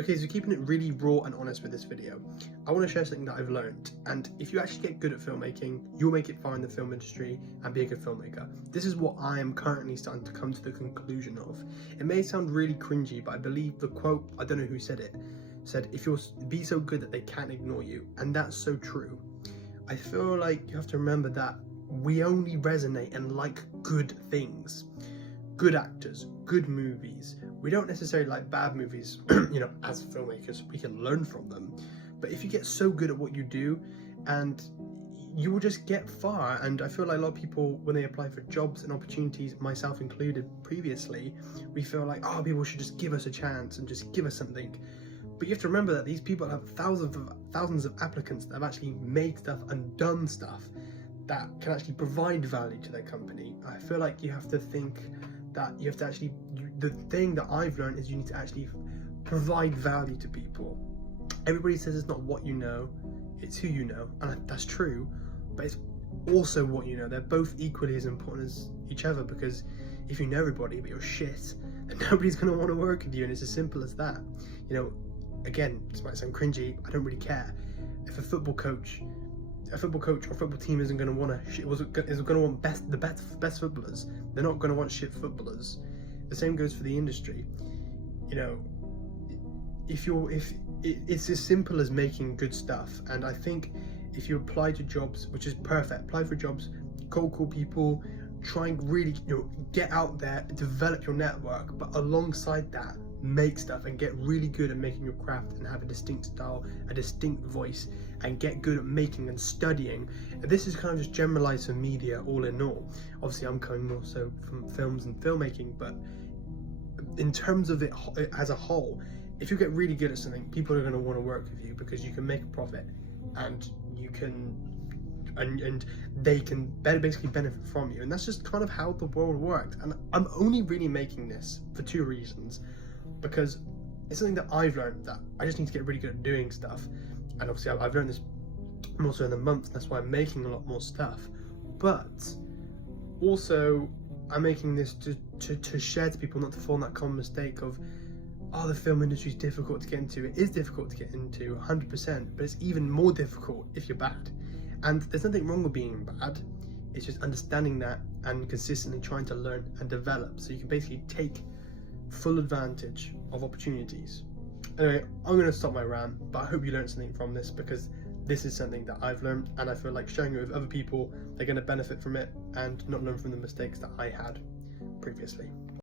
Okay, so keeping it really raw and honest with this video, I want to share something that I've learned, and if you actually get good at filmmaking, you'll make it far in the film industry and be a good filmmaker. This is what I am currently starting to come to the conclusion of. It may sound really cringy, but I believe the quote, I don't know who said it, said, if you'll be so good that they can't ignore you, and that's so true. I feel like you have to remember that we only resonate and like good things. Good actors, good movies. We don't necessarily like bad movies, as filmmakers, we can learn from them. But if you get so good at what you do, and you will just get far. And I feel like a lot of people, when they apply for jobs and opportunities, myself included previously, we feel like, oh, people should just give us a chance and just give us something. But you have to remember that these people have thousands of applicants that have actually made stuff and done stuff that can actually provide value to their company. I feel like you have to think that you have to actually, the thing that I've learned is you need to actually provide value to people. Everybody says it's not what you know, it's who you know, and that's true, but it's also what you know. They're both equally as important as each other, because if you know everybody but you're shit, then nobody's going to want to work with you, and it's as simple as that. Again, this might sound cringy, I don't really care. If a football coach or football team isn't going to want is going to want the best footballers, they're not going to want shit footballers. The same goes for the industry. It's as simple as making good stuff. And I think if you apply to jobs, which is perfect, apply for jobs, cold call people, try and really get out there, develop your network, but alongside that, make stuff and get really good at making your craft and have a distinct style, a distinct voice, and get good at making and studying. And this is kind of just generalized for media all in all. Obviously I'm coming more so from films and filmmaking, but in terms of it as a whole, if you get really good at something, people are going to want to work with you because you can make a profit, and you can and they can basically benefit from you. And that's just kind of how the world works. And I'm only really making this for two reasons, because it's something that I've learned, that I just need to get really good at doing stuff. And obviously I've learned this more so in the months, that's why I'm making a lot more stuff. But also I'm making this to share to people, not to fall in that common mistake of, oh, the film industry is difficult to get into. It is difficult to get into, 100%, but it's even more difficult if you're bad. And there's nothing wrong with being bad, it's just understanding that and consistently trying to learn and develop, so you can basically take full advantage of opportunities. Anyway, I'm going to stop my rant, but I hope you learned something from this, because this is something that I've learned, and I feel like sharing it with other people, they're going to benefit from it and not learn from the mistakes that I had previously.